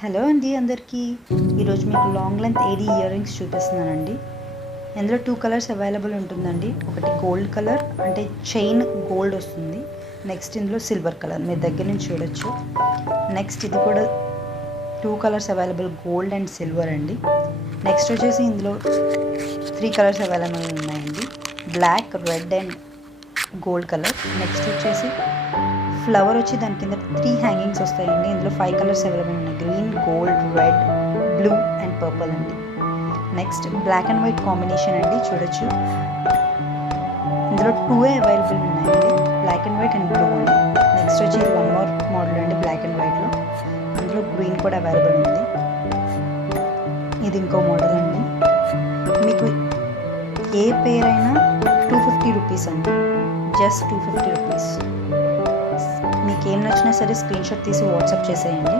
Hello అండి అందరికీ. ఈరోజు మీకు long length AD earrings చూపిస్తున్నానండి. ఇందులో 2 కలర్స్ అవైలబుల్ ఉంటుందండి. ఒకటి గోల్డ్ కలర్, అంటే చైన్ గోల్డ్ వస్తుంది. నెక్స్ట్ ఇందులో సిల్వర్ కలర్ మీరు దగ్గర నుంచి చూడొచ్చు. నెక్స్ట్ ఇది కూడా 2 colours available, gold and silver అండి. నెక్స్ట్ వచ్చేసి ఇందులో 3 కలర్స్ అవైలబుల్ ఉన్నాయండి. Black, red and gold colour. Next వచ్చేసి ఫ్లవర్ వచ్చి దాని కింద 3 హ్యాంగింగ్స్ వస్తాయండి. ఇందులో 5 కలర్స్ అవైలబుల్ ఉన్నాయి. Green, gold, red, blue and purple అండి. Next black and white combination అండి, చూడొచ్చు. ఇందులో 2 అవైలబుల్ ఉన్నాయండి, black and white and blue అండి. నెక్స్ట్ వచ్చి ఇది 1 మోర్ మోడల్ అండి, బ్లాక్ అండ్ వైట్లో. అందులో గ్రీన్ కూడా అవైలబుల్ ఉంది. ఇది ఇంకో మోడల్ అండి. మీకు ఏ పేర్ అయినా 250 రూపీస్ అండి, జస్ట్ 250 రూపీస్. మీకు ఏం నచ్చినా సరే స్క్రీన్ షాట్ తీసి వాట్సాప్ చేసేయండి.